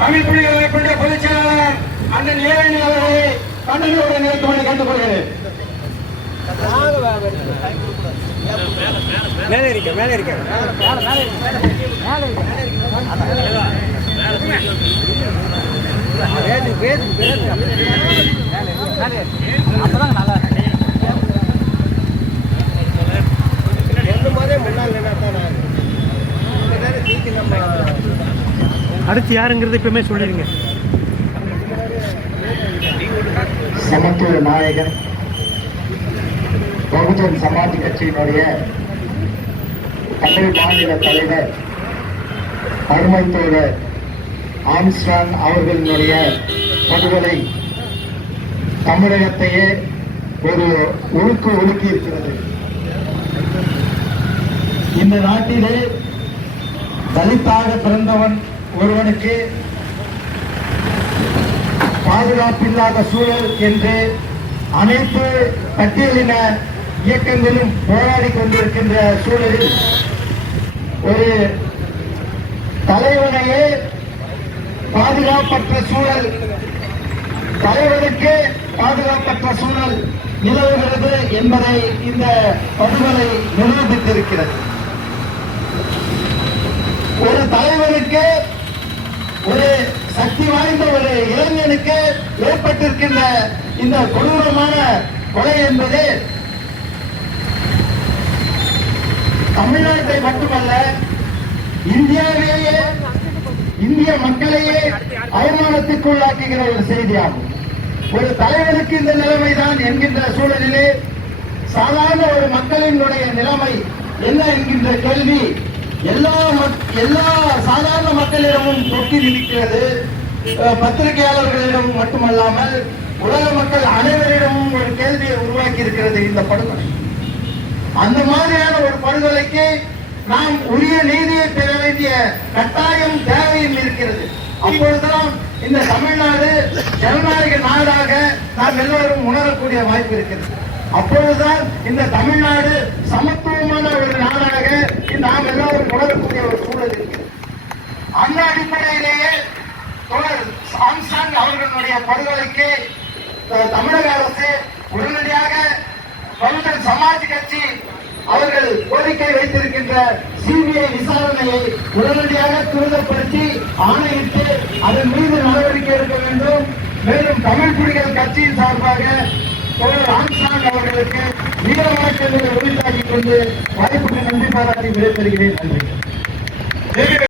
தமிழ் புலிகளை கொண்ட பொதுச் செயலாளர் அண்ணன் ஏழனி அவர்களை கண்டனோடு நிறுத்துவதை கண்டுகொள்கிறேன் மேலே இருக்க மேலே இருக்க. அப்பதான் நல்லா அடுத்து யாருங்கிறது இப்பவுமே சொல்லிடுங்க. சமத்துவ நாயகன் பகுஜன் சமாஜ் கட்சியினுடைய தமிழ் மாநில தலைவர் அருமை தோழர் ஆம்ஸ்டாங் அவர்களினுடைய படுகொலை தமிழகத்தையே ஒரு ஒழுக்கு ஒழுக்கி இருக்கிறது இந்த நாட்டிலே தலித்தாக பிறந்தவன் ஒருவனுக்கு பாதுகாப்பில்லாத சூழல் என்று அனைத்து பட்டியலின இயக்கங்களும் போராடி கொண்டிருக்கின்ற சூழலில் ஒரு தலைவனையே பாதுகாப்பற்ற சூழல் தலைவனுக்கு பாதுகாப்பற்ற சூழல் நிலவுகிறது என்பதை இந்த படுகொலை நிரூபித்திருக்கிறது. ஒரு தலைவனுக்கு சக்தி வாய்ந்த ஒரு இளைஞனுக்கு ஏற்பட்டிருக்கின்ற இந்த கொடூரமான கொலை என்பது தமிழ்நாட்டை மட்டுமல்ல இந்தியாவிலேயே இந்திய மக்களையே அவமானத்துக்குள்ளாக்குகிற ஒரு செய்தியாகும். ஒரு தலைவனுக்கு இந்த நிலைமைதான் என்கின்ற சூழலிலே சாதாரண ஒரு மக்களினுடைய நிலைமை என்ன என்கின்ற கேள்வி எல்லா எல்லா சாதாரண மக்களிடமும் தொட்டி இருக்கிறது பத்திரிகையாளர்களிடம் மட்டுமல்லாமல் உலக மக்கள் அனைவரிடமும் ஒரு கேள்வியை உருவாக்கி இருக்கிறது இந்த படுகொலை. அந்த மாதிரியான ஒரு படுகொலைக்கு நாம் உரிய நீதியை பெற வேண்டிய கட்டாயம் தேவையும் இருக்கிறது. அப்பொழுதுதான் இந்த தமிழ்நாடு ஜனநாயக நாடாக நாம் எல்லோரும் உணரக்கூடிய வாய்ப்பு இருக்கிறது. அப்பொழுதுதான் இந்த தமிழ்நாடு சமத்துவமான ஒரு நாடாக நாம் எல்லோரும் உணரக்கூடிய ஒரு சூழல் இருக்கிறது. அந்த அடிப்படையிலேயே தொடர் சாம்சங் அவர்களுடைய படுகொலைக்கு தமிழக அரசு உடனடியாக பகுஜன் சமாஜ் கட்சி அவர்கள் கோரிக்கை வைத்திருக்கின்ற சிபிஐ விசாரணையை உடனடியாக துரிதப்படுத்தி ஆணையிட்டு அதன் மீது நடவடிக்கை எடுக்க வேண்டும். மேலும் தமிழ் புலிகள் கட்சியின் சார்பாக ராம்சாங் அவர்களுக்கு வீர வழக்கங்களை கொண்டு வாய்ப்புக்கு நன்றி பாராட்டி விடைபெறுகிறேன். நன்றி.